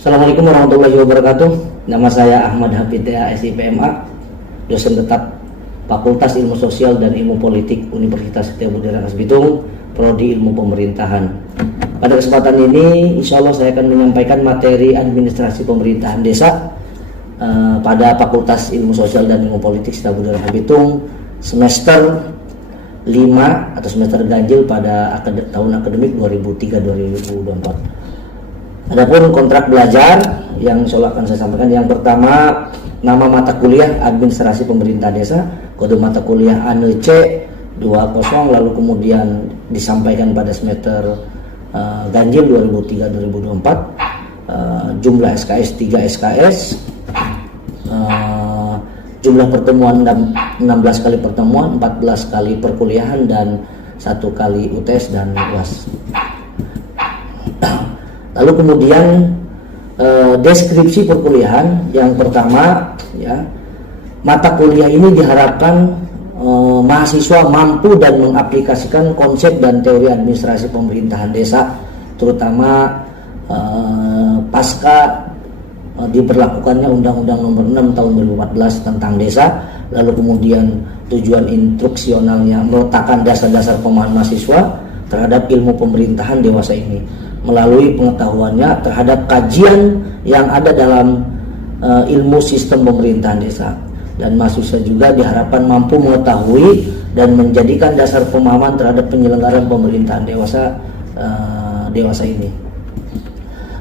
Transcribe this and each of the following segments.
Assalamualaikum warahmatullahi wabarakatuh. Nama saya Ahmad Hafid SIPMA, dosen tetap Fakultas Ilmu Sosial dan Ilmu Politik Universitas Setiabudi Rangkas Bitung, Prodi Ilmu Pemerintahan. Pada kesempatan ini, insya Allah saya akan menyampaikan materi administrasi pemerintahan desa pada Fakultas Ilmu Sosial dan Ilmu Politik Setiabudi Rangkas Bitung semester 5 atau semester ganjil pada tahun akademik 2003-2024. Adapun kontrak belajar yang insya akan saya sampaikan, yang pertama nama mata kuliah administrasi pemerintah desa, kode mata kuliah ANEC 20, lalu kemudian disampaikan pada semester ganjil 2003-2024, jumlah SKS 3 SKS, jumlah pertemuan 16 kali pertemuan, 14 kali perkuliahan, dan 1 kali UTS dan UAS. Lalu kemudian deskripsi perkuliahan yang pertama, ya, mata kuliah ini diharapkan mahasiswa mampu dan mengaplikasikan konsep dan teori administrasi pemerintahan desa, terutama pasca diberlakukannya Undang-Undang Nomor 6 Tahun 2014 tentang desa. Lalu kemudian tujuan instruksionalnya meletakkan dasar-dasar pemahaman mahasiswa terhadap ilmu pemerintahan dewasa ini melalui pengetahuannya terhadap kajian yang ada dalam ilmu sistem pemerintahan desa. Dan mahasiswa juga diharapkan mampu mengetahui dan menjadikan dasar pemahaman terhadap penyelenggaraan pemerintahan dewasa ini.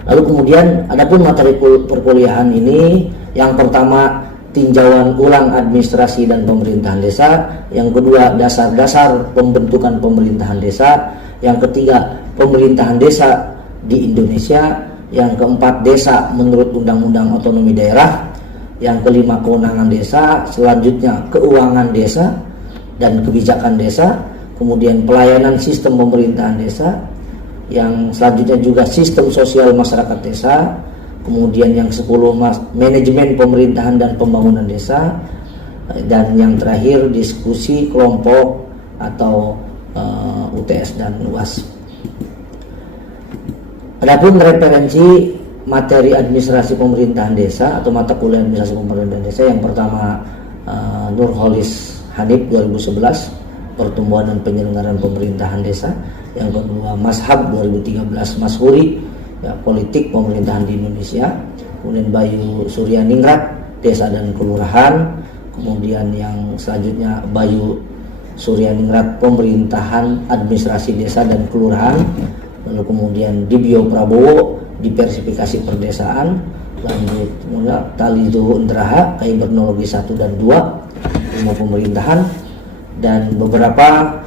Lalu kemudian adapun materi perkuliahan ini, yang pertama tinjauan ulang administrasi dan pemerintahan desa, yang kedua dasar-dasar pembentukan pemerintahan desa, yang ketiga pemerintahan desa di Indonesia, yang keempat desa menurut Undang-Undang Otonomi Daerah, yang kelima kewenangan desa, selanjutnya keuangan desa dan kebijakan desa, kemudian pelayanan sistem pemerintahan desa, yang selanjutnya juga sistem sosial masyarakat desa, kemudian yang 10 manajemen pemerintahan dan pembangunan desa, dan yang terakhir diskusi kelompok atau UTS dan UAS. Adapun referensi materi administrasi pemerintahan desa atau mata kuliah administrasi pemerintahan desa, yang pertama Nurholis Hanif 2011, pertumbuhan dan penyelenggaraan pemerintahan desa, yang kedua Mashab 2013, Mashuri, ya, politik pemerintahan di Indonesia, kemudian Bayu Suryaningrat, desa dan kelurahan, kemudian yang selanjutnya Bayu Suryaningrat, pemerintahan administrasi desa dan kelurahan, lalu kemudian Dibyo Prabowo, diversifikasi perdesaan, lanjut kemudian Talizo Indraha, Kaibernologi 1 dan 2, ilmu pemerintahan, dan beberapa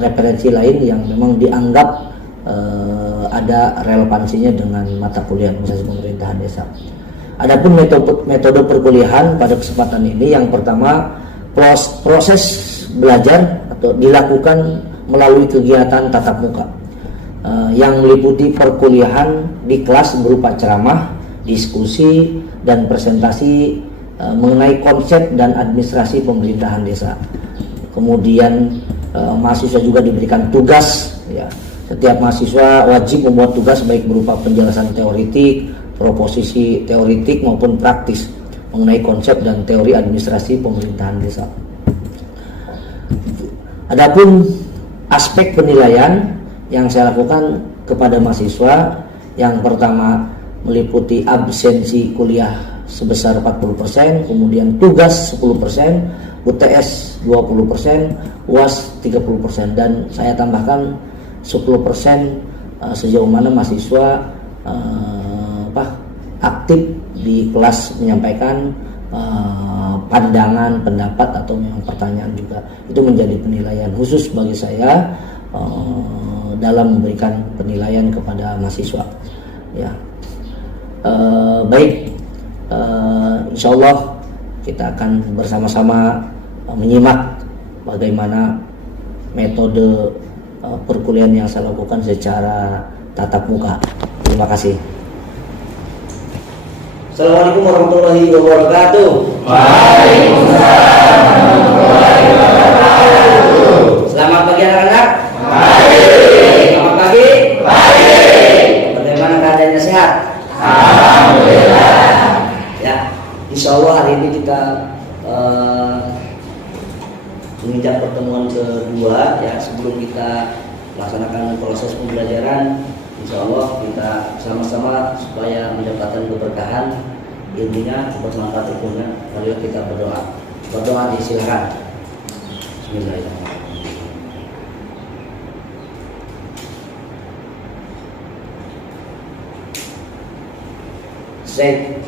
referensi lain yang memang dianggap ada relevansinya dengan mata kuliah administrasi pemerintahan desa. Adapun metode perkuliahan pada kesempatan ini, yang pertama proses belajar atau dilakukan melalui kegiatan tatap muka yang meliputi perkuliahan di kelas berupa ceramah, diskusi, dan presentasi mengenai konsep dan administrasi pemerintahan desa. Kemudian mahasiswa juga diberikan tugas, ya. Setiap mahasiswa wajib membuat tugas baik berupa penjelasan teoritik, proposisi teoritik maupun praktis mengenai konsep dan teori administrasi pemerintahan desa. Adapun aspek penilaian yang saya lakukan kepada mahasiswa, yang pertama meliputi absensi kuliah sebesar 40%, kemudian tugas 10%, UTS 20%, UAS 30%, dan saya tambahkan 10% sejauh mana mahasiswa aktif di kelas menyampaikan pandangan, pendapat, atau memang pertanyaan juga. Itu menjadi penilaian khusus bagi saya dalam memberikan penilaian kepada mahasiswa, ya. Baik, insya Allah kita akan bersama-sama menyimak bagaimana metode perkuliahan yang saya lakukan secara tatap muka. Terima kasih. Assalamualaikum warahmatullahi wabarakatuh. Waalaikumsalam warahmatullahi wabarakatuh. Selamat pagi anak-anak. Baik. Selamat pagi. Baik. Bagaimana keadaannya, sehat? Alhamdulillah. Ya, insya Allah hari ini kita menginjak pertemuan kedua ya. Sebelum kita melaksanakan proses pembelajaran, insya Allah kita sama-sama supaya mendapatkan keberkahan ilmunya, bermanfaat ilmunya. Marilah kita berdoa. Berdoa disilakan. Bismillahirrahmanirrahim. Baik.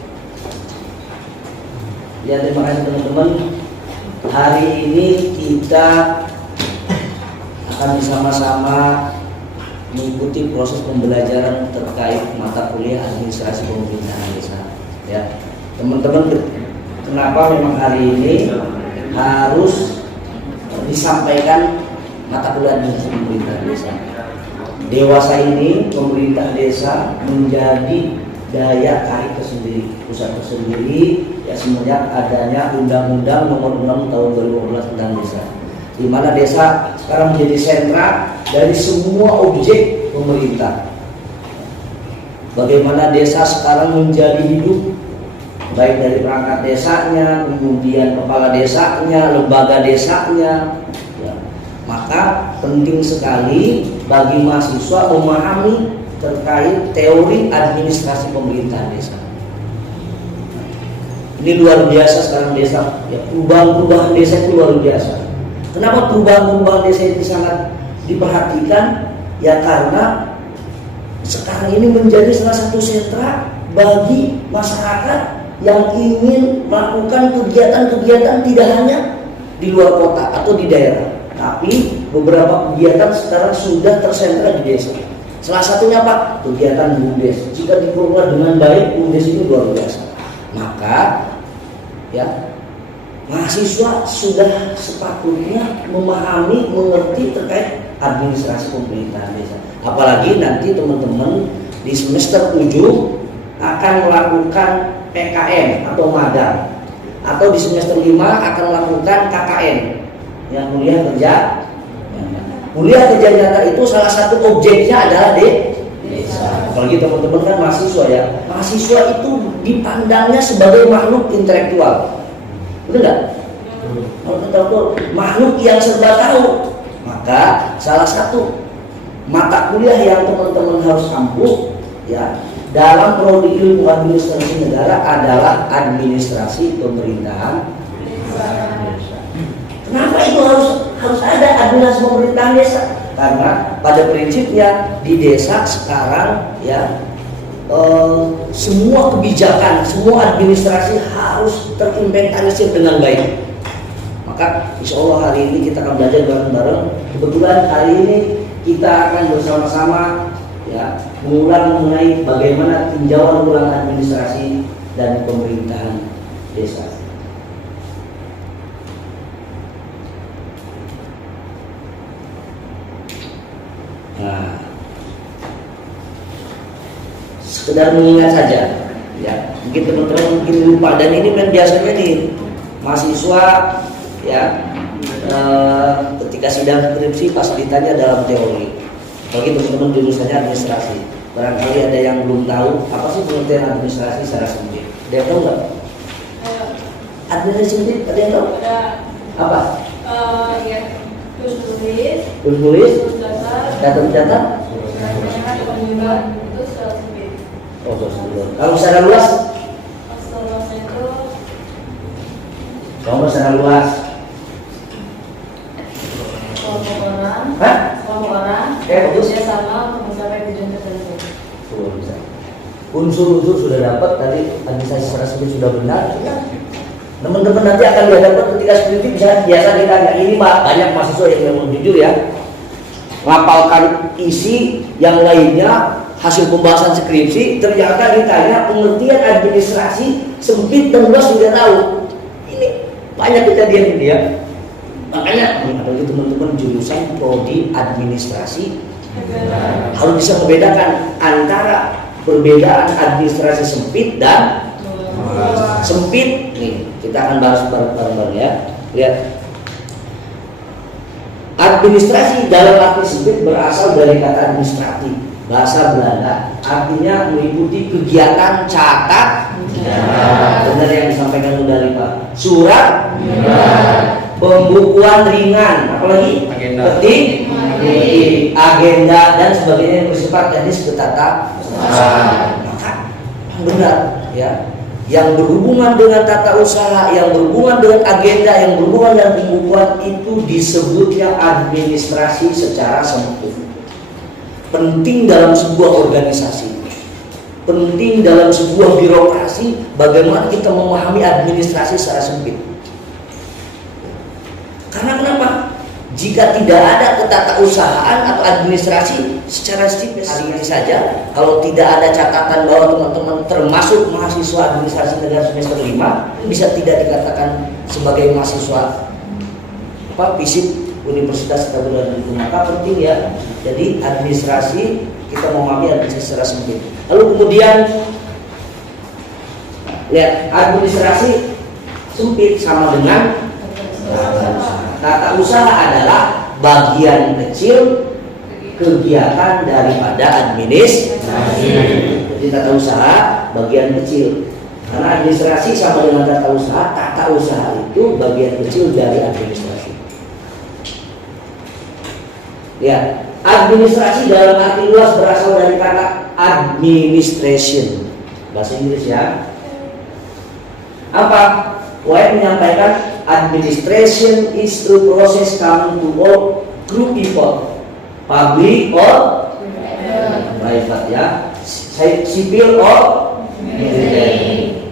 Ya, terima kasih teman-teman. Hari ini kita akan bersama-sama mengikuti proses pembelajaran terkait mata kuliah administrasi pemerintahan desa. Ya, teman-teman, kenapa memang hari ini harus disampaikan mata kuliah administrasi pemerintahan desa? Dewasa ini pemerintah desa menjadi daya tarik tersendiri, pusat tersendiri ya, semenjak adanya Undang-Undang Nomor 6 Tahun 2015 tentang desa, di mana desa sekarang menjadi sentra dari semua objek pemerintah. Bagaimana desa sekarang menjadi hidup, baik dari perangkat desanya, kemudian kepala desanya, lembaga desanya ya. Maka penting sekali bagi mahasiswa memahami terkait teori administrasi pemerintahan desa. Ini luar biasa sekarang desa ya, perubahan desa itu luar biasa. Kenapa perubahan desa itu sangat diperhatikan? Ya karena sekarang ini menjadi salah satu sentra bagi masyarakat yang ingin melakukan kegiatan-kegiatan tidak hanya di luar kota atau di daerah, tapi beberapa kegiatan sekarang sudah tersentra di desa. Salah satunya apa? Kegiatan BUMDes. Jika dikelola dengan baik, BUMDes itu luar biasa. Maka ya, mahasiswa sudah sepatutnya memahami, mengerti terkait administrasi pemerintahan desa. Apalagi nanti teman-teman di semester 7 akan melakukan PKN atau magang, atau di semester 5 akan melakukan KKN yang kuliah kerja. Kuliah kerja nyata itu salah satu objeknya adalah desa. Apalagi teman-teman kan mahasiswa ya. Mahasiswa itu dipandangnya sebagai makhluk intelektual. Betul nggak? Makhluk yang serba tahu. Maka salah satu mata kuliah yang teman-teman harus ampuh ya dalam prodi ilmu administrasi negara adalah administrasi pemerintahan. Kenapa itu harus ada administrasi pemerintahan desa? Karena pada prinsipnya di desa sekarang ya semua kebijakan, semua administrasi harus terinventarisir dengan baik. Maka insya Allah hari ini kita akan belajar bareng-bareng. Kebetulan hari ini kita akan bersama-sama ya mengulang mengenai bagaimana tinjauan ulang administrasi dan pemerintahan desa. Nah, sekedar mengingat saja ya, mungkin teman-teman mungkin lupa, dan ini kan biasanya nih mahasiswa ya ketika sidang skripsi pas ditanya dalam teori, bagi teman-teman jurusannya administrasi, barangkali ada yang belum tahu apa sih pengertian administrasi secara sempit. Ada yang tahu nggak? Administrasi sempit ada yang tahu? Apa? Ya, terus tulis, data mencatat. Oh, kalau secara luas? Kalau secara luas? Kelompok orang, bekerja sama untuk mencapai tujuan tertentu. Unsur-unsur sudah dapat, tadi administrasi secara sempit sudah benar. Teman-teman nanti akan dapat ketika skripsi biasa ditanya. Ini banyak mahasiswa yang memang jujur ya, ngapalkan isi, yang lainnya hasil pembahasan skripsi, ternyata ditanya pengertian administrasi sempit dan luas sudah tahu. Ini banyak kejadian ini ya. Makanya apalagi teman-teman jurusan prodi administrasi harus bisa membedakan antara perbedaan administrasi sempit dan sempit. Nih, kita akan bahas bareng-bareng ya. Lihat. Administrasi dalam arti sempit berasal dari kata administratif, bahasa Belanda. artinya meliputi kegiatan catat, benar yang disampaikan Mudali Pak. Surat, pembukuan ringan, apalagi ketik, agenda dan sebagainya yang bersifat teknis ke tata usaha. Maka benar ya, yang berhubungan dengan tata usaha, yang berhubungan dengan agenda, yang berhubungan dengan pembukuan itu disebutnya administrasi secara sempit. Penting dalam sebuah organisasi, penting dalam sebuah birokrasi, bagaimana kita memahami administrasi secara sempit. Karena kenapa? Jika tidak ada ketatausahaan atau administrasi secara sempit, hari ini saja kalau tidak ada catatan bahwa teman-teman termasuk mahasiswa administrasi negara semester 5 bisa tidak dikatakan sebagai mahasiswa FISIP Universitas Taburan itu. Maka penting ya, jadi administrasi kita memahami administrasi secara sempit. Lalu kemudian lihat administrasi sempit sama dengan tata usaha adalah bagian kecil kegiatan daripada administrasi. Jadi tata usaha bagian kecil, karena administrasi sama dengan tata usaha itu bagian kecil dari administrasi. Ya, administrasi dalam arti luas berasal dari kata administration, bahasa Inggris ya. Apa? White menyampaikan administration is a process common to all group people, public or private ya, sipil or military,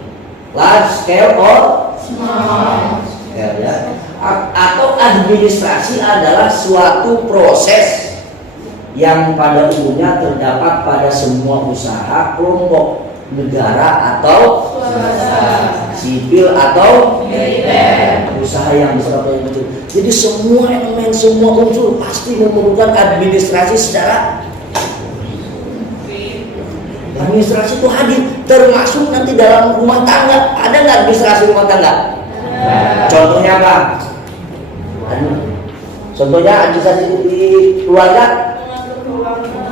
large scale or small scale ya. Atau administrasi adalah suatu proses yang pada umumnya terdapat pada semua usaha kelompok, negara atau sipil atau usaha yang besar atau yang kecil. Jadi semua elemen, semua unsur pasti memerlukan administrasi secara administrasi itu hadir, termasuk nanti dalam rumah tangga. Ada nggak administrasi rumah tangga? Contohnya apa? Contohnya administrasi di keluarga,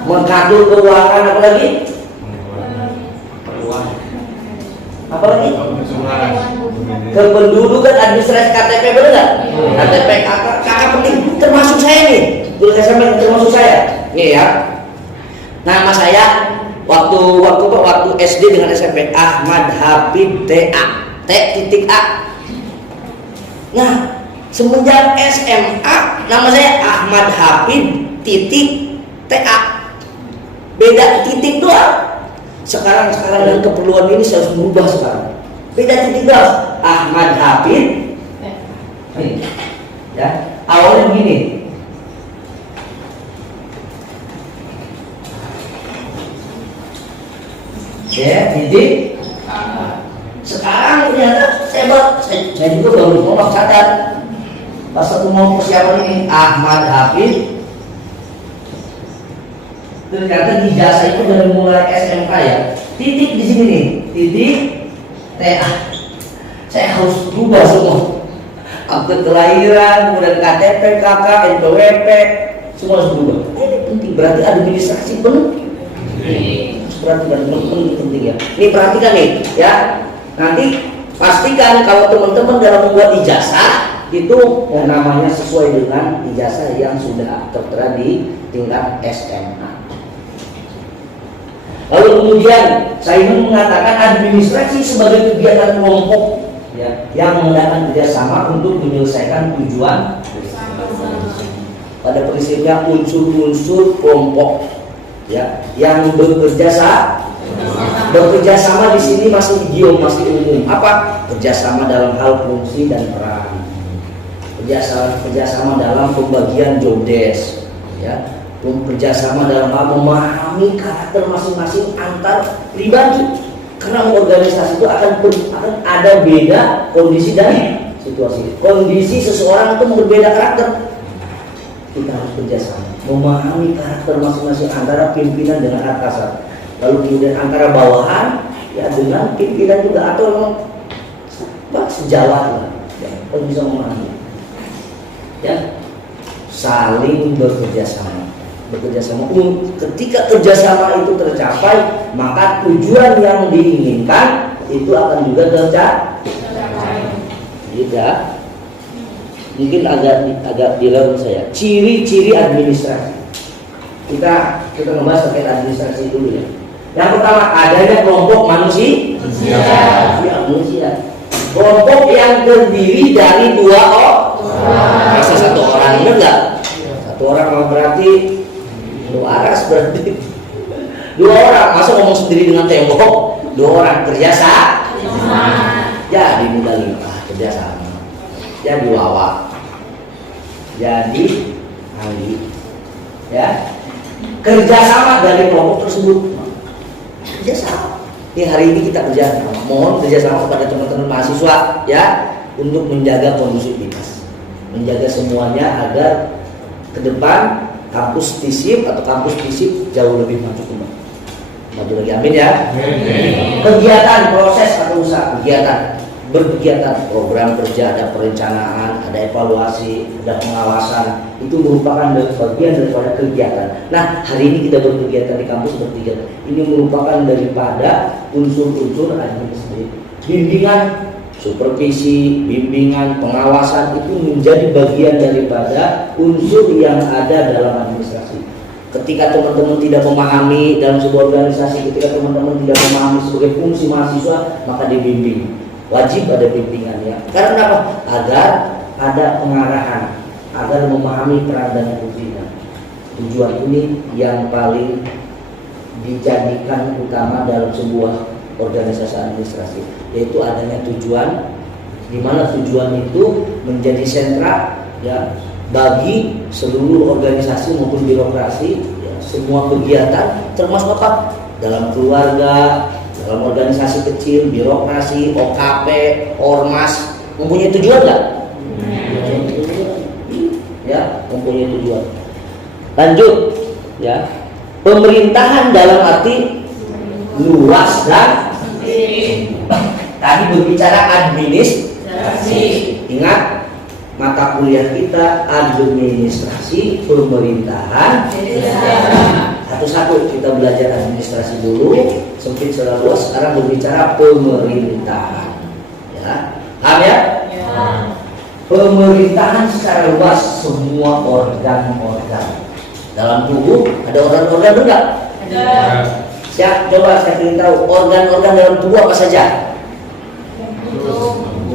mengatur keuangan, apa lagi? Apalagi kependudukan, administrasi KTP, benar nggak? KTP kakak penting, termasuk saya nih. Dulu SMP termasuk saya. Nih ya. Nama saya waktu SD dengan SMP Ahmad Habib TA. T.A. Nah, semenjak SMA nama saya Ahmad Habib TA. Beda titik doang. Sekarang dengan keperluan ini saya harus berubah sekarang. Beda titik doang. Ahmad Habib. Ya, awalnya begini. Ya, titik. Sekarang ternyata saya juga baru ngomong catat. Pas satu mau persiapan ini Ahmad Habib. Ternyata di jasa itu dari mulai SMK ya, titik di sini nih, titik TA. Saya harus berubah semua, akte kelahiran, kemudian KTP, KK, NPWP, semua harus berubah. Ini penting, berarti administrasi penting. Perhatikan, penting ya. Ini perhatikan nih, ya. Nanti pastikan kalau teman-teman dalam membuat ijazah itu yang namanya sesuai dengan ijazah yang sudah tertera di tingkat SMA. Lalu kemudian saya ingin mengatakan administrasi sebagai kegiatan kelompok ya, yang menggunakan kerjasama untuk menyelesaikan tujuan. Pada prinsipnya unsur-unsur kelompok ya, yang bekerja sama di sini masih idiom, masih umum. Apa? Kerjasama dalam hal fungsi dan peran. Kerjasama dalam pembagian job desk ya. Kerjasama dalam hal memahami karakter masing-masing antar pribadi, karena organisasi itu akan ada beda kondisi dan situasi. Kondisi seseorang itu berbeda karakter, kita harus kerjasama memahami karakter masing-masing antara pimpinan dengan atasan, lalu kemudian antara bawahan ya dengan pimpinan juga, atau sejawat lah ya, bisa memahami ya, saling bekerja sama. bekerja sama. Ketika kerjasama itu tercapai, maka tujuan yang diinginkan itu akan juga tercapai. Tidak, mungkin agak di level saya. Ciri-ciri administrasi. Kita membahas terkait administrasi dulu ya. Yang pertama, adanya kelompok manusia. Kelompok yang terdiri dari 2 orang. Masa 1 orang, benar nggak? 1 orang berarti 2 aras berarti 2 orang. Masa ngomong sendiri dengan tembok? 2 orang kerjasama. Jadi mudah limpah kerjasama. Jadi wawa. Jadi ahli. Ya. Kerjasama dari kelompok tersebut. Kerjasama. Ini hari ini kita kerjasama. Mohon kerjasama kepada teman-teman mahasiswa ya untuk menjaga kondusivitas, menjaga semuanya agar ke depan kampus FISIP atau kampus FISIP jauh lebih maju kembali. Maju lagi, amin ya. Kegiatan, proses atau usaha kegiatan, berkegiatan, program kerja, ada perencanaan, ada evaluasi, ada pengawasan, itu merupakan bagian daripada kegiatan. Nah, hari ini kita berkegiatan di kampus berkegiatan. Ini merupakan daripada unsur-unsur administratif. Bimbingan, supervisi, bimbingan, pengawasan itu menjadi bagian daripada unsur yang ada dalam administrasi. Ketika teman-teman tidak memahami dalam sebuah organisasi, ketika teman-teman tidak memahami sebagai fungsi mahasiswa, maka dibimbing. Wajib ada bimbingan ya. Karena apa? Agar ada pengarahan, agar memahami peran dan fungsinya. Tujuan ini yang paling dijadikan utama dalam sebuah organisasi administrasi, yaitu adanya tujuan, di mana tujuan itu menjadi sentra ya bagi seluruh organisasi maupun birokrasi ya, semua kegiatan termasuk apa? Dalam keluarga, dalam organisasi kecil, birokrasi, OKP, ormas, mempunyai tujuan nggak? Ya, mempunyai tujuan. Lanjut, ya. Pemerintahan dalam arti luas dan tadi berbicara administrasi. Ingat mata kuliah kita administrasi pemerintahan. Satu-satu kita belajar administrasi dulu, sempit secara luas. Sekarang berbicara pemerintahan. Ya, paham ya? Pemerintahan secara luas semua organ-organ dalam tubuh. Ada organ-organ enggak? Ada. Siap, coba saya ingin tahu organ-organ dalam tubuh apa saja?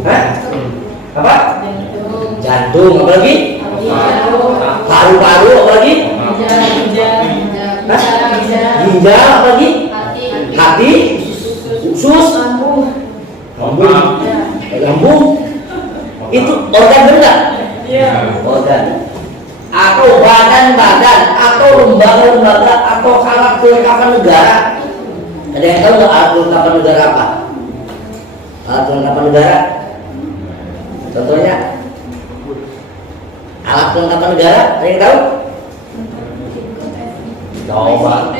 Hah? Apa? Jantung, apa lagi? Paru-paru, apa lagi? Ginjal, apa lagi? Hati, usus, lambung. Itu organ benar? Organ. Atau badan-badan, atau lembaga-lembaga, atau alat kelengkapan negara. Ada yang tahu nggak alat kelengkapan negara apa? Alat kelengkapan negara. Contohnya alat kelengkapan negara, ada yang tahu? Coba.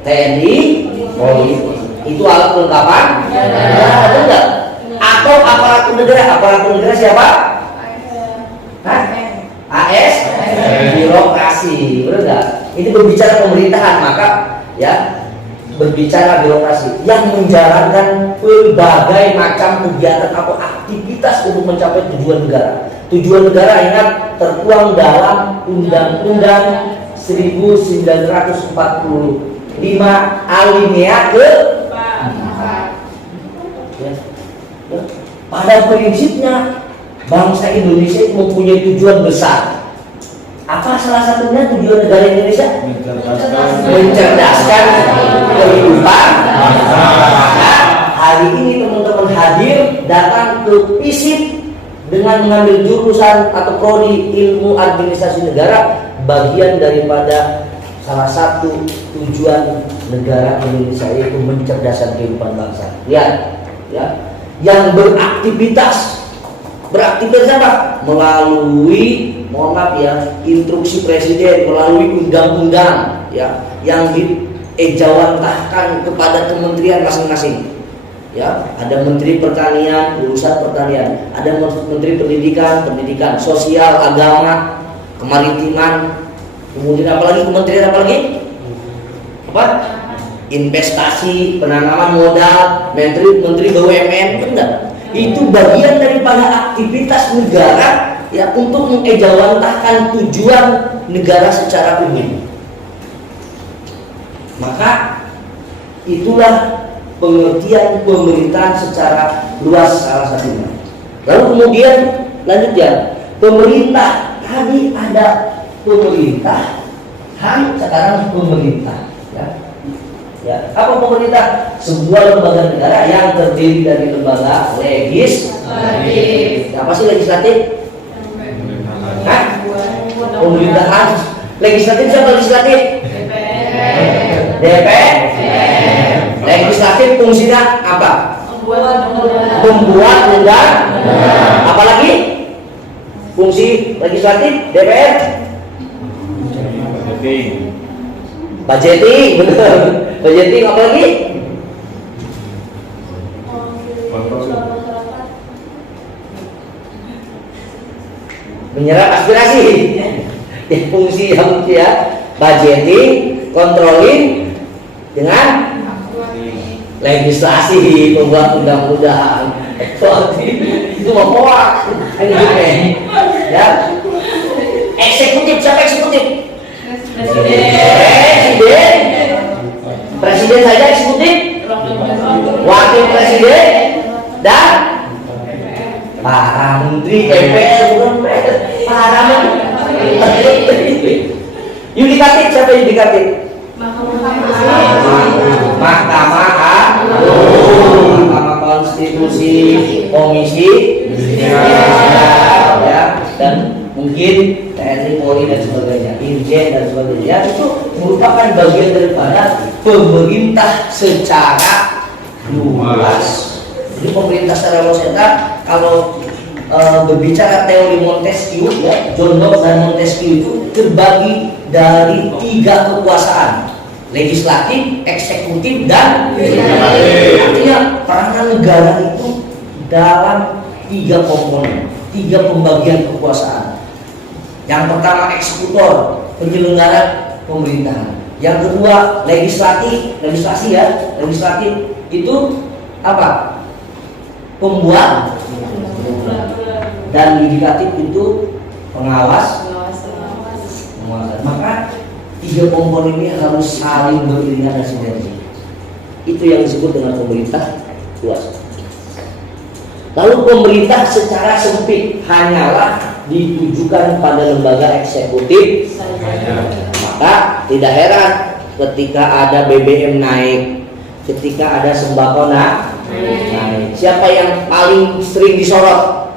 TNI, Polri. Itu alat kelengkapan negara, ada nggak? Atau aparatur negara? Aparatur negara siapa? AS, birokrasi, benar nggak? Ini berbicara pemerintahan, maka ya berbicara birokrasi yang menjalankan berbagai macam kegiatan atau aktivitas untuk mencapai tujuan negara. Tujuan negara ingat tertuang dalam Undang-Undang 1945 alinea ke-4. Pada prinsipnya bangsa Indonesia itu mempunyai tujuan besar. Apa salah satunya tujuan negara Indonesia? Mencerdaskan kehidupan. Nah, hari ini teman-teman hadir datang ke FISIP dengan mengambil jurusan atau prodi ilmu administrasi negara, bagian daripada salah satu tujuan negara Indonesia yaitu mencerdaskan kehidupan bangsa. Lihat, ya, yang beraktivitas apa? Melalui, mohon maaf ya, instruksi presiden, melalui undang-undang ya, yang diejawantahkan kepada kementerian masing-masing. Ya, ada menteri pertanian, urusan pertanian, ada menteri pendidikan, sosial, agama, kemaritiman, Kemudian apalagi kementerian apalagi? Apa? Investasi, penanaman modal, menteri BUMN, benar. Itu bagian daripada aktivitas negara ya untuk mengejawantahkan tujuan negara secara umum. Maka itulah pengertian pemerintahan secara luas salah satunya. Lalu kemudian lanjutnya, pemerintah tadi ada pemerintahan, sekarang pemerintah. Ya, apa pemerintah? Sebuah lembaga negara yang terdiri dari lembaga legislatif. Apa sih legislatif? Hah? Pemerintahan. Legislatif siapa legislatif? DPR. Legislatif fungsinya apa? Membuat undang. Apalagi? Fungsi legislatif DPR? Budgeting, betul. Budgeting apa lagi? Menyerap aspirasi. Fungsi yang budgeting, controlling dengan legislasi, membuat undang-undang. Itu mau poak. Ya. Eksekutif, siapa eksekutif? Presiden saja eksekutif, wakil presiden dan para menteri, para menteri. Yudikatif siapa yudikatif? Mahkamah Agung, Mahkamah Konstitusi, Komisi ya, dan mungkin TNI, Polri dan sebagainya, Injen dan sebagainya, itu merupakan bagian daripada pemerintah secara luas. Jadi pemerintah secara luas kalau berbicara teori Montesquieu ya, John Locke dan Montesquieu itu terbagi dari 3 kekuasaan: legislatif, eksekutif, dan legislatif. Artinya peranan negara itu dalam 3 komponen, 3 pembagian kekuasaan. Yang pertama eksekutor, penyelenggara pemerintahan. Yang kedua legislatif itu apa? Pembuat. Dan yudikatif itu pengawas. Maka 3 komponen ini harus saling beriringan dan sinergi. Itu yang disebut dengan pemerintah luas. Lalu pemerintah secara sempit hanyalah ditujukan pada lembaga eksekutif, maka tidak heran ketika ada BBM naik, ketika ada sembako naik. Siapa yang paling sering disorot?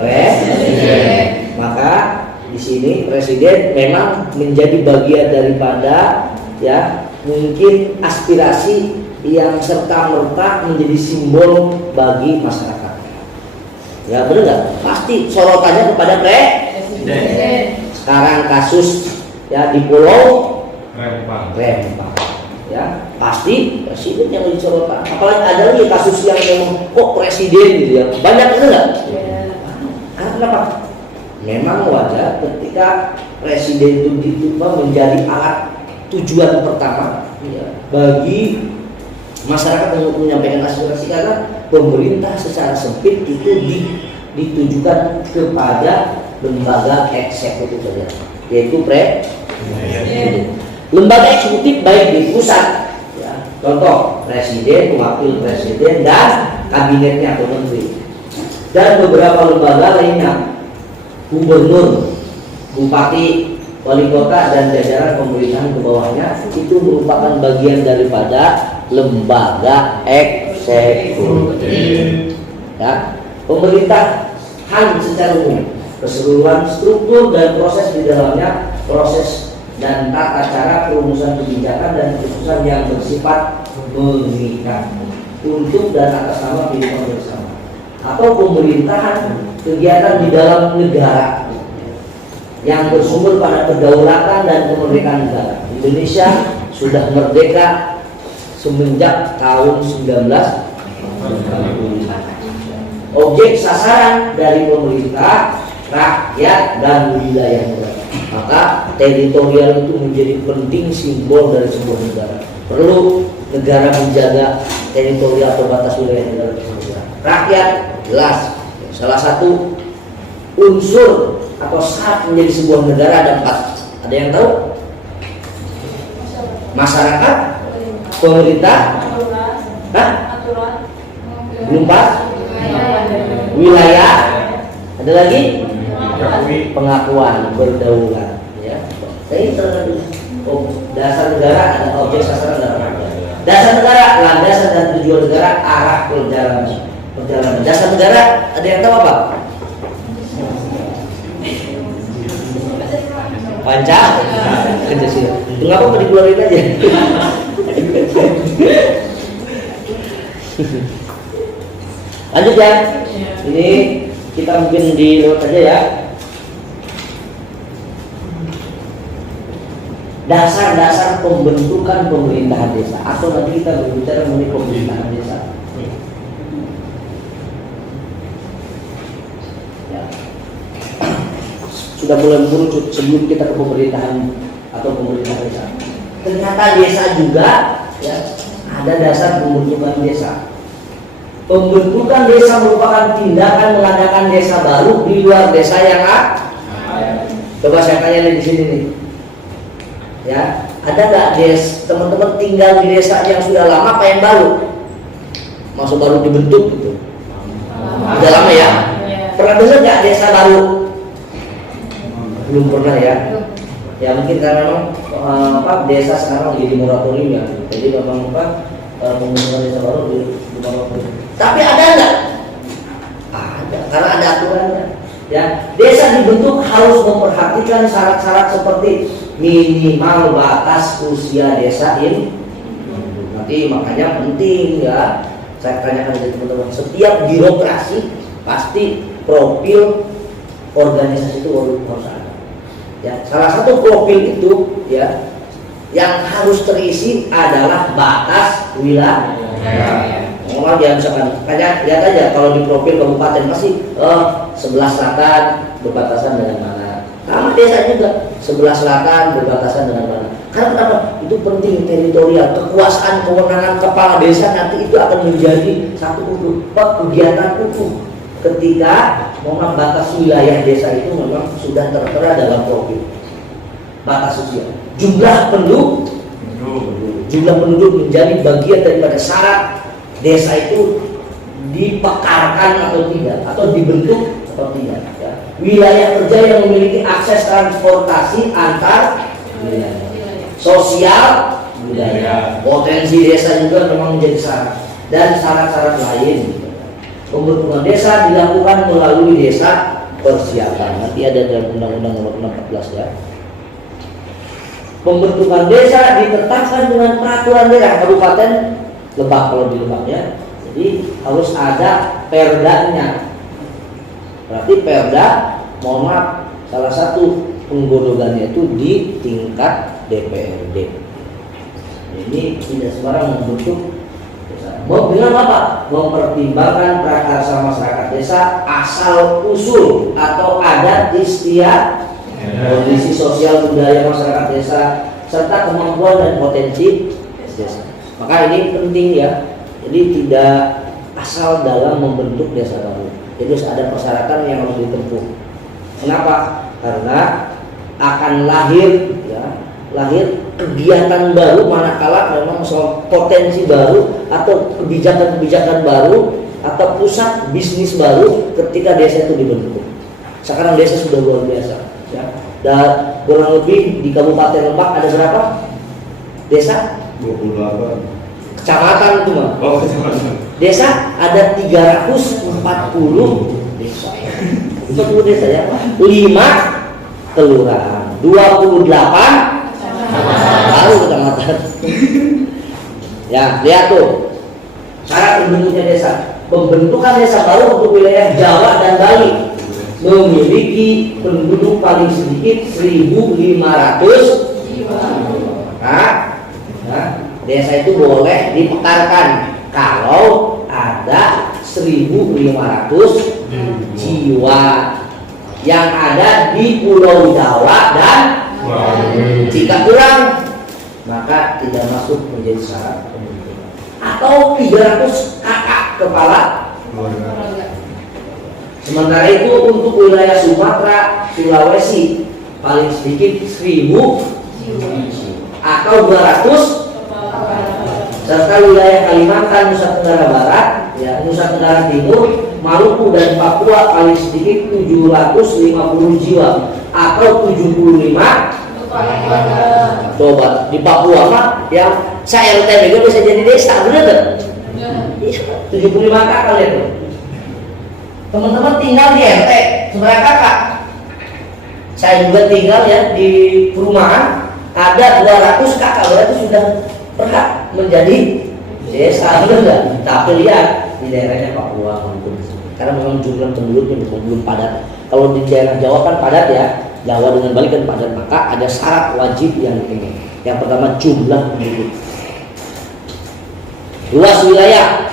Presiden. Maka di sini presiden memang menjadi bagian daripada ya mungkin aspirasi yang serta-merta menjadi simbol bagi masyarakat. Ya benar nggak? Pasti sorotannya kepada presiden. Sekarang kasus ya di Pulau Rempang, ya pasti presiden yang menjadi sorotan. Apalagi ada lagi kasus yang memang kok presiden gitu ya. Banyak benar nggak? Karena kenapa? Memang wajar ketika presiden itu ditambah menjadi alat tujuan pertama ya, bagi masyarakat untuk menyampaikan aspirasi, karena pemerintah secara sempit itu ditujukan kepada lembaga eksekutif saja, yaitu lembaga eksekutif baik di pusat, ya, contoh presiden, wakil presiden, dan kabinetnya atau menteri, dan beberapa lembaga lainnya, gubernur, bupati, wali kota, dan jajaran pemerintahan ke bawahnya, itu merupakan bagian daripada lembaga eksekutif. Ya, pemerintahan secara umum, keseluruhan struktur dan proses di dalamnya, proses dan tata cara perumusan kebijakan dan keputusan yang bersifat mengikat untuk dan atas nama kehidupan bersama. Atau pemerintahan, kegiatan di dalam negara yang bersumber pada kedaulatan dan kemerdekaan negara. Indonesia sudah merdeka semenjak tahun 1945. Objek sasaran dari pemerintah rakyat dan wilayah negara. Maka teritorial itu menjadi penting simbol dari sebuah negara. Perlu negara menjaga teritorial atau batas wilayah negara tersebut. Rakyat jelas salah satu unsur atau syarat menjadi sebuah negara ada 4. Ada yang tahu? Masyarakat, pemerintah, belum pas, wilayah, ada lagi pengakuan berdaulat. Ya, saya dasar negara ada objek sasaran dan rangka. Dasar negara landasan dan tujuan negara arah perjalanan. Dasar negara ada yang tahu apa? Pancasila. Kenapa mau dikeluarin aja? Lanjut ya. Ini kita mungkin di lewat aja ya. Dasar-dasar pembentukan pemerintahan desa, atau nanti kita berbicara mengenai pemerintahan desa. Ya. Sudah mulai mengerucut sebelum kita ke pemerintahan atau pemerintahan desa. Ternyata desa juga ya, ada dasar pembentukan desa. Pembentukan desa merupakan tindakan mengadakan desa baru di luar desa yang ada. Coba saya tanya di sini nih. Ya, ada nggak teman-teman tinggal di desa yang sudah lama apa yang baru? Maksud baru dibentuk gitu. Udah lama ya? Pernah dengar nggak desa baru? Belum pernah ya? Ya mungkin karena memang desa sekarang jadi moratorium ya. Jadi memang pembentukan desa baru di moratorium. Tapi ada nggak? Ada, karena ada aturannya. Ya, desa dibentuk harus memperhatikan syarat-syarat seperti minimal batas usia desa ini. Nanti makanya penting ya, saya tanyakan ke teman-teman, setiap birokrasi pasti profil organisasi itu harus ada. Ya, salah satu profil itu ya yang harus terisi adalah batas wilayah. Normal ya, misalkan kayak lihat aja kalau di profil kabupaten pasti sebelah selatan berbatasan dengan mana. Sama desa juga sebelah selatan berbatasan dengan mana. Karena kenapa? Itu penting teritorial, kekuasaan kewenangan kepala desa nanti itu akan menjadi satu kegiatan utuh ketika memang batas wilayah desa itu memang sudah tertera dalam profil batas usia. Jumlah penduduk menjadi bagian daripada syarat desa itu dipekarkan atau tidak, atau dibentuk atau tidak ya. Wilayah kerja yang memiliki akses transportasi antar wilayah, sosial budaya, potensi desa juga memang menjadi syarat, dan syarat-syarat lain. Pembentukan desa dilakukan melalui desa persiapan, nanti ada dalam Undang-Undang Nomor 14 ya. Pembentukan desa ditetapkan dengan peraturan daerah kabupaten Lebak kalau di Lebak ya. Jadi harus ada perdanya. Berarti perda, mohon maaf, salah satu penggodogannya itu di tingkat DPRD. Ini tidak sembarang membentuk desa. Dengan apa? Mempertimbangkan prakarsa masyarakat desa, asal usul atau adat istiadat, kondisi sosial budaya masyarakat desa, serta kemampuan dan potensi desa. Maka ini penting ya. Jadi tidak asal dalam membentuk desa baru. Jadi harus ada persyaratan yang harus ditempuh. Kenapa? Karena akan lahir kegiatan baru manakala memang soal potensi baru atau kebijakan-kebijakan baru atau pusat bisnis baru ketika desa itu dibentuk. Sekarang desa sudah luar biasa ya. Dan kurang lebih di Kabupaten Lebak ada berapa desa? 28. Kecamatan itu mah. Oh, kecamatan. Desa ada 340 desa. 40 desa ya. 5 kelurahan, 28 baru kecamatan. Ya, lihat tuh. Cara pembentukan desa. Pembentukan desa baru untuk wilayah Jawa dan Bali memiliki penduduk paling sedikit 1.500 jiwa. Nah, desa itu boleh dipekarkan kalau ada 1.500 jiwa. yang ada di Pulau Jawa dan jika kurang maka tidak masuk menjadi syarat pembentukan. Atau 300 kakak kepala Keluarga. sementara itu untuk wilayah Sumatera, Sulawesi paling sedikit 1000 Jiwa. atau 200 Kepala. serta wilayah Kalimantan, Nusa Tenggara Barat, ya, Nusa Tenggara Timur, Maluku dan Papua paling sedikit 750 jiwa atau 75. Kepala keluarga. Coba di Papua mah yang saya RT juga bisa jadi desa, bener nggak? Ya. Iya, 75 kakak lihat tuh. Teman-teman tinggal di RT seberapa kakak? Saya juga tinggal ya di perumahan ada 200 kakak, berarti sudah berhak menjadi desa, bener nggak? Tapi lihat di daerahnya Papua maupun karena memang jumlah penduduknya belum padat. Kalau di daerah Jawa kan padat ya, Jawa dengan Bali kan padat, maka ada syarat wajib yang ini. Yang pertama jumlah penduduk. Luas wilayah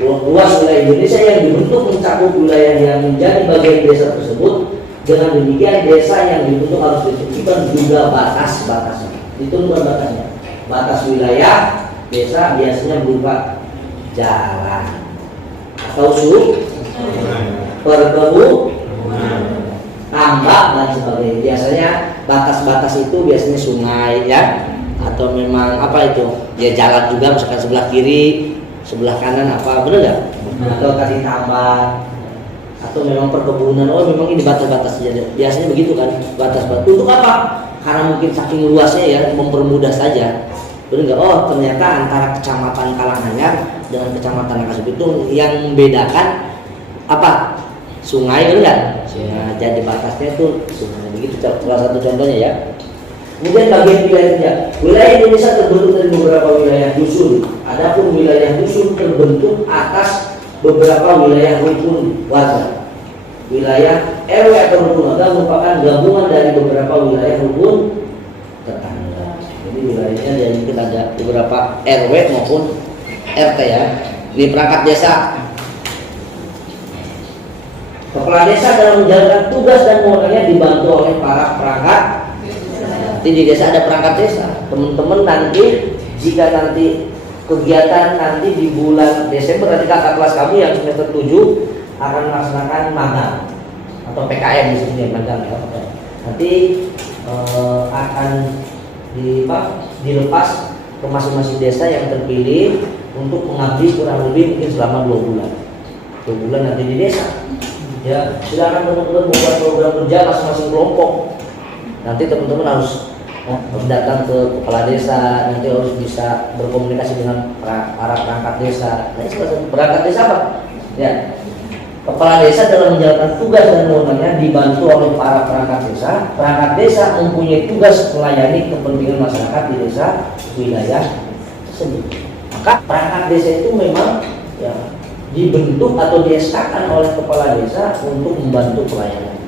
Indonesia yang dibentuk mencakup wilayah yang menjadi bagian desa tersebut. Dengan demikian desa yang dibentuk harus ditentukan juga batas-batasnya. Ditentukan batasnya. Batas wilayah desa biasanya berupa jalan atau perkebunan, tambak dan sebagainya. Biasanya batas-batas itu biasanya sungai ya, atau memang apa itu ya jalan juga, misalkan sebelah kiri, sebelah kanan apa, benar nggak? Atau tadi tambak, atau memang perkebunan. Oh memang ini batas-batas saja. Biasanya begitu kan, batas-batas. Untuk apa? Karena mungkin saking luasnya ya, mempermudah saja. Benar nggak? Oh ternyata antara kecamatan Karanganyar dengan kecamatan Nakasubito yang membedakan apa? Sungai, benar nggak? Ya, jadi batasnya itu sungai. Begitu salah satu contohnya ya. Kemudian bagian wilayahnya, wilayah Indonesia terbentuk dari beberapa wilayah dusun. Adapun wilayah dusun terbentuk atas beberapa wilayah rukun warga. Wilayah RW atau rukun warga merupakan gabungan dari beberapa wilayah rukun tetangga. Jadi wilayahnya jadi mungkin ada beberapa RW maupun RT ya. Ini perangkat desa. Kepala desa dalam menjalankan tugas dan wewenangnya dibantu oleh para perangkat. Nanti di desa ada perangkat desa. Teman-teman nanti jika nanti kegiatan nanti di bulan Desember, nanti kakak kelas kami yang semester 7 akan melaksanakan magang atau PKM di sini magang ya. Nanti akan dilepas ke masing-masing desa yang terpilih untuk mengabdi kurang lebih mungkin selama 2 bulan. 2 bulan nanti di desa. Ya, silakan teman-teman membuat program kerja masing-masing kelompok. Nanti teman-teman harus datang ke kepala desa, nanti harus bisa berkomunikasi dengan para perangkat desa. Nah, perangkat desa apa? Ya, kepala desa dalam menjalankan tugas dan wewenangnya dibantu oleh para perangkat desa. Perangkat desa mempunyai tugas melayani kepentingan masyarakat di desa wilayah tersebut. Maka perangkat desa itu memang ya dibentuk atau diesakan oleh kepala desa untuk membantu pelayanan.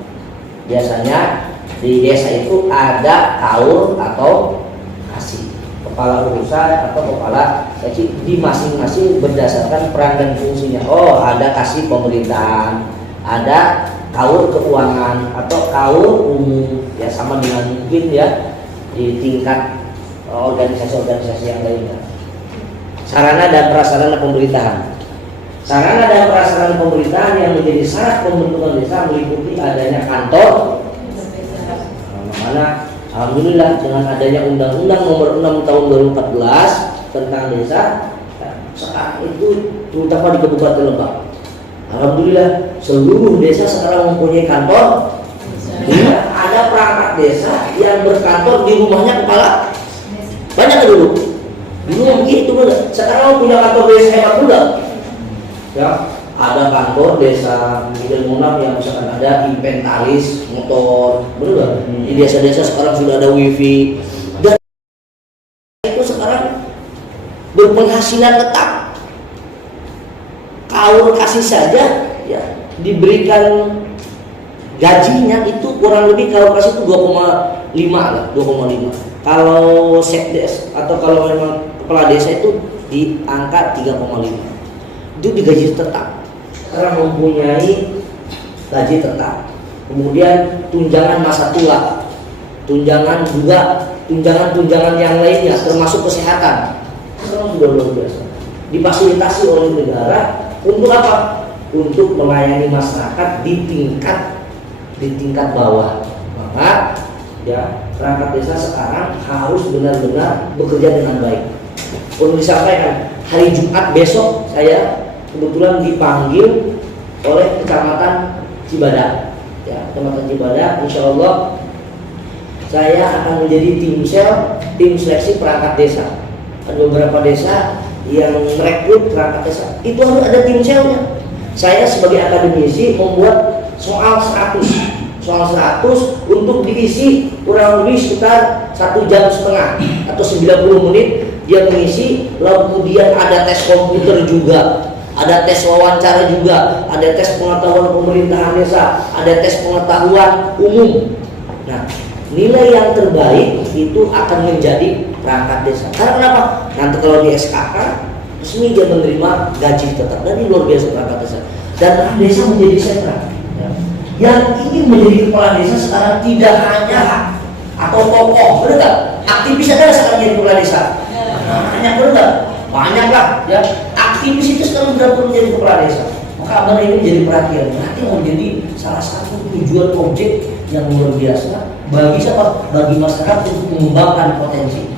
Biasanya di desa itu ada kaur atau kasih, kepala urusan atau kepala seksi di masing-masing berdasarkan peran dan fungsinya. Oh, ada kasih pemerintahan, ada kaur keuangan atau kaur umum, ya sama dengan mungkin ya di tingkat organisasi-organisasi yang lainnya. Sarana dan prasarana pemerintahan. Sarana dan prasarana pemerintahan yang menjadi syarat pembentukan desa meliputi adanya kantor. Mana alhamdulillah dengan adanya Undang-Undang Nomor 6 Tahun 2014 tentang desa, sekarang itu terutama di Kabupaten Lebak, alhamdulillah seluruh desa sekarang mempunyai kantor. Ya, ada perangkat desa yang berkantor di rumahnya kepala. Banyak kan dulu? Dulu begitu benar. Sekarang punya kantor desa hebat juga. Ya, ada kantor desa Ilmu yang misalkan ada inventaris motor, benar. Di desa-desa sekarang sudah ada wifi dan itu sekarang berpenghasilan tetap. Kaur kasih saja ya diberikan gajinya itu kurang lebih kalau kasih itu 2,5 lah, 2,5. Kalau sekdes atau kalau memang kepala desa itu di angka 3,5. Itu digaji tetap karena mempunyai gaji tetap. kemudian tunjangan masa tua, tunjangan juga tunjangan yang lainnya termasuk kesehatan. Sekarang sudah luar biasa. Difasilitasi oleh negara untuk apa? Untuk melayani masyarakat di tingkat bawah. Maka ya perangkat desa sekarang harus benar-benar bekerja dengan baik. Perlu disampaikan, hari Jumat besok saya kebetulan dipanggil oleh Kecamatan Cibadak. Ya, Kecamatan Cibadak, insya Allah saya akan menjadi tim seleksi perangkat desa. Ada beberapa desa yang merekrut perangkat desa, itu harus ada tim selnya. Saya sebagai akademisi membuat soal 100 untuk diisi kurang lebih sekitar 1,5 jam atau 90 menit dia mengisi, lalu kemudian ada tes komputer juga, ada tes wawancara juga, ada tes pengetahuan pemerintahan desa, ada tes pengetahuan umum. Nah, nilai yang terbaik itu akan menjadi perangkat desa. Karena kenapa? Nanti kalau di SKK resmi dia menerima gaji tetap. Dan ini luar biasa perangkat desa. Dan perangkat desa menjadi sentra. Ya. Yang ingin menjadi kepala desa sekarang tidak hanya atau tokoh, benar nggak? Aktivis ada sekarang jadi kepala desa. Banyak, benar nggak? Banyak lah. Ya. Aktivis itu sekarang sudah perlu menjadi kepala desa. Maka abang ini menjadi perhatian. Nanti mau jadi salah satu tujuan objek yang luar biasa bagi siapa? Bagi masyarakat untuk mengembangkan potensi.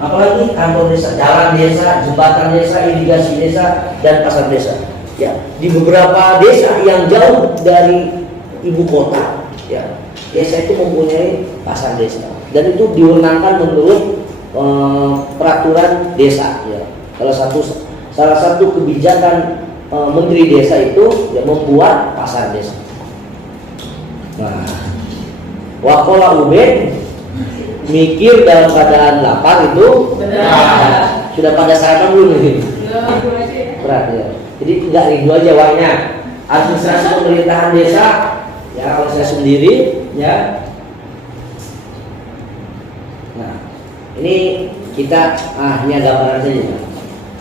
Apalagi kantor desa, jalan desa, jembatan desa, irigasi desa, dan pasar desa. Ya, di beberapa desa yang jauh dari ibu kota, ya, desa itu mempunyai pasar desa, dan itu diwenangkan menurut peraturan desa. Ya. Salah satu kebijakan Menteri Desa itu ya, membuat pasar desa. Nah, wakola Ubed mikir dalam keadaan lapar itu benar. Sudah pada sarapan belum nih? Berat ya. Jadi enggak rindu aja wahnya. Administrasi pemerintahan desa ya kalau saya sendiri ya. Nah, ini kita ini ada gambaran saja.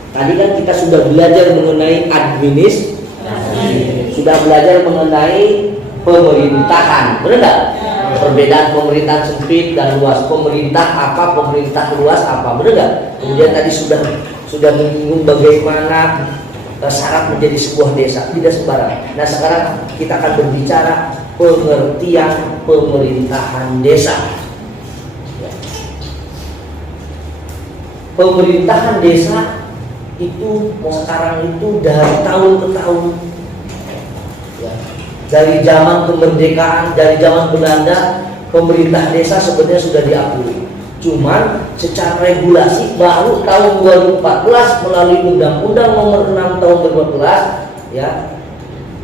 Tadi kan kita sudah belajar mengenai sudah belajar mengenai pemerintahan, benar nggak? Perbedaan pemerintahan sempit dan luas. Pemerintah apa, pemerintah luas apa, benar nggak? Kemudian tadi sudah menyinggung bagaimana syarat menjadi sebuah desa, tidak sembarang. Nah sekarang kita akan berbicara pengertian pemerintahan desa. Pemerintahan desa itu sekarang itu dari tahun ke tahun, ya, dari zaman kemerdekaan, dari zaman Belanda, pemerintah desa sebenarnya sudah diakui. Cuman secara regulasi baru tahun 2014 melalui Undang-Undang Nomor 6 tahun 2014 ya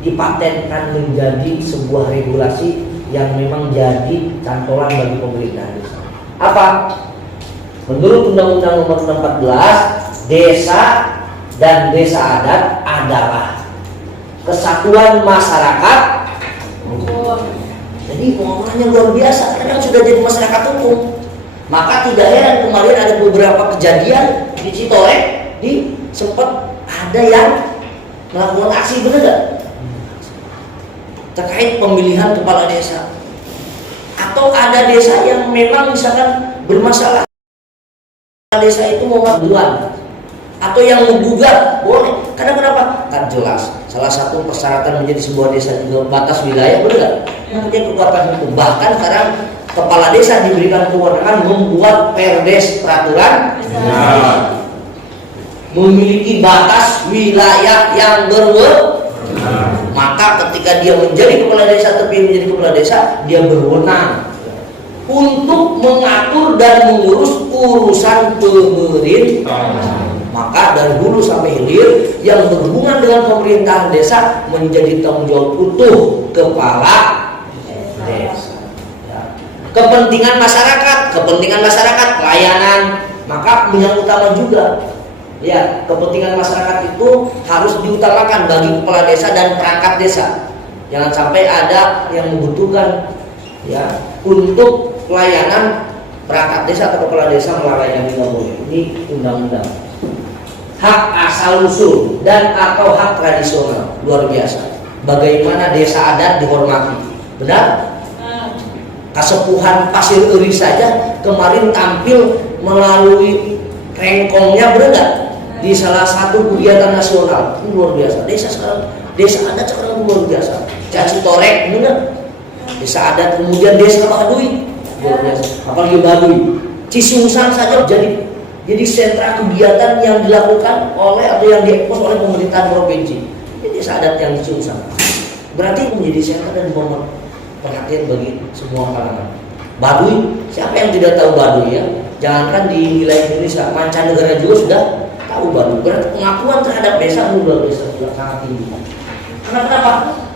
dipatenkan menjadi sebuah regulasi yang memang jadi cantolan bagi pemerintah desa. Apa? Menurut Undang-Undang Nomor 14, desa dan desa adat adalah kesatuan masyarakat. Jadi ngomongnya luar biasa, karena sudah jadi masyarakat hukum. Maka tidak heran kemarin ada beberapa kejadian di Citorek, sempat ada yang melakukan aksi, benar nggak? Terkait pemilihan kepala desa. Atau ada desa yang memang misalkan bermasalah, desa itu mau duluan atau yang menggugat boleh. Karena kenapa? Kan jelas salah satu persyaratan menjadi sebuah desa juga batas wilayah, benar nggak? Mungkin kekuatan hukum. Bahkan sekarang kepala desa diberikan kewenangan membuat perdes peraturan memiliki batas wilayah yang berwenang. Maka ketika dia menjadi kepala desa, terpilih menjadi kepala desa, dia berwenang untuk mengatur dan mengurus urusan pemerintah. Maka dari hulu sampai hilir yang berhubungan dengan pemerintahan desa menjadi tanggung jawab utuh kepala desa. Kepentingan masyarakat, pelayanan, maka yang utama juga. Ya, kepentingan masyarakat itu harus diutamakan bagi kepala desa dan perangkat desa. Jangan sampai ada yang membutuhkan ya untuk pelayanan perangkat desa atau kepala desa melalaikan, tidak boleh. Ini undang-undang. Hak asal usul dan atau hak tradisional luar biasa. bagaimana desa adat dihormati. Benar? Kasepuhan Pasir Eri saja kemarin tampil melalui rengkongnya, benar nggak? Di salah satu kegiatan nasional. Ini luar biasa. Desa adat sekarang luar biasa. Caci Torek, benar? Desa adat, kemudian desa Baduy, luar biasa. Apalagi Baduy. Cisungsang saja jadi sentra kegiatan yang dilakukan oleh atau yang diekspos oleh pemerintahan provinsi. Ini desa adat yang Cisungsang. Berarti menjadi sentra dan momen perhatian bagi semua kalangan. Baduy, siapa yang tidak tahu Baduy ya? Jangankan di wilayah Indonesia, mancanegara juga sudah tahu Baduy. Berarti pengakuan terhadap desa luar biasa juga sangat tinggi. Karena kenapa?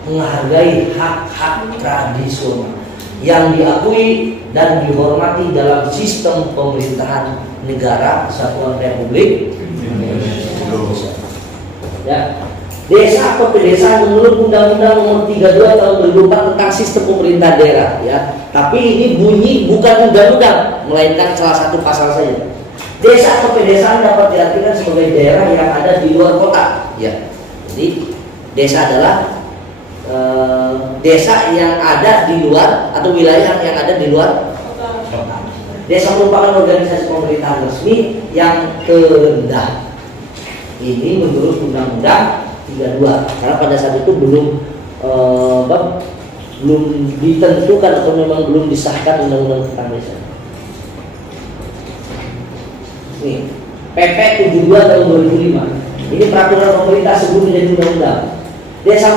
Menghargai hak-hak tradisional yang diakui dan dihormati dalam sistem pemerintahan negara Kesatuan Republik Indonesia. Ya. Desa atau pedesaan menurut Undang-Undang Nomor 32 Tahun 2004 tentang sistem pemerintahan daerah, ya. Tapi ini bunyi bukan undang-undang, melainkan salah satu pasal saja. Desa atau pedesaan dapat diartikan sebagai daerah yang ada di luar kota, ya. Jadi desa adalah desa yang ada di luar atau wilayah yang ada di luar kota. Desa merupakan organisasi pemerintahan resmi yang terendah. Ini menurut Undang-Undang 32, karena pada saat itu belum ditentukan atau memang belum disahkan undang-undang tentang desa. Ini PP 72 tahun 2005. Ini peraturan pemerintah sebelum menjadi undang-undang. Desa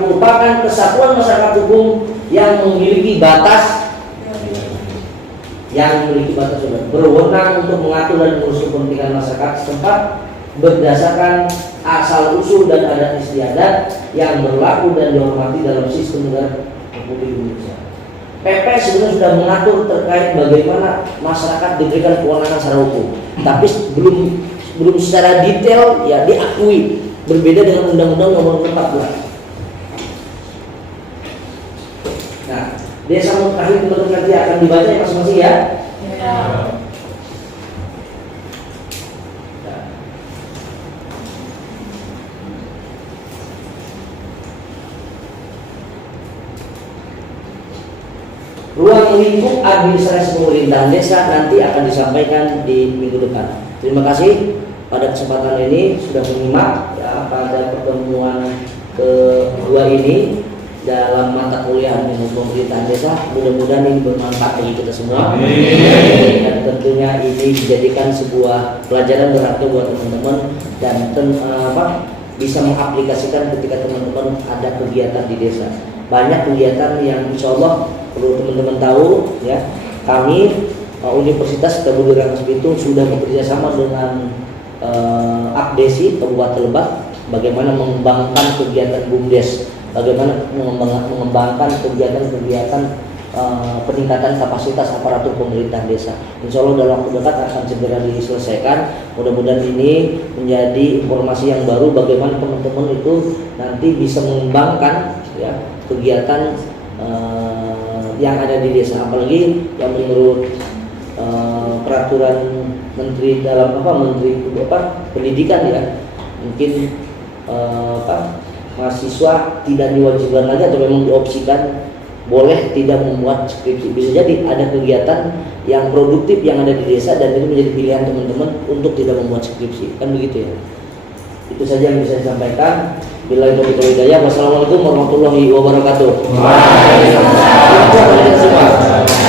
merupakan kesatuan masyarakat hukum yang memiliki batas berwenang untuk mengatur dan mengurus kepentingan masyarakat setempat berdasarkan asal usul dan adat istiadat yang berlaku dan dihormati dalam sistem negara Republik Indonesia. PP sebenarnya sudah mengatur terkait bagaimana masyarakat diberikan kewenangan secara hukum, tapi belum secara detail ya diakui, berbeda dengan Undang-Undang Nomor 14. Nah, desa mutakhir teman-teman nanti akan dibaca ya masing-masing ya. Ruang lingkup administrasi pemerintahan desa nanti akan disampaikan di minggu depan. Terima kasih pada kesempatan ini sudah menyimak ya, pada pertemuan kedua ini dalam mata kuliah administrasi pemerintahan desa. Mudah-mudahan ini bermanfaat bagi kita semua. Dan tentunya ini dijadikan sebuah pelajaran berharga buat teman-teman dan bisa mengaplikasikan ketika teman-teman ada kegiatan di desa. Banyak kegiatan yang insya Allah perlu teman-teman tahu ya. Kami Universitas Kebudayaan Bitung sudah bekerja sama dengan Akdesi Kabupaten Lebak bagaimana mengembangkan kegiatan BUMDes, bagaimana mengembangkan kegiatan-kegiatan peningkatan kapasitas aparatur pemerintahan desa. Insya Allah dalam waktu dekat akan segera diselesaikan. Mudah-mudahan ini menjadi informasi yang baru bagaimana teman-teman itu nanti bisa mengembangkan ya kegiatan yang ada di desa, apalagi yang menurut peraturan menteri pendidikan ya, mungkin mahasiswa tidak diwajibkan lagi atau memang diopsikan boleh tidak membuat skripsi. Bisa jadi ada kegiatan yang produktif yang ada di desa dan itu menjadi pilihan teman-teman untuk tidak membuat skripsi, kan begitu ya. Itu saja yang bisa saya sampaikan. Billahi taufiq wal hidayah. Wassalamualaikum warahmatullahi wabarakatuh. Waalaikumsalam.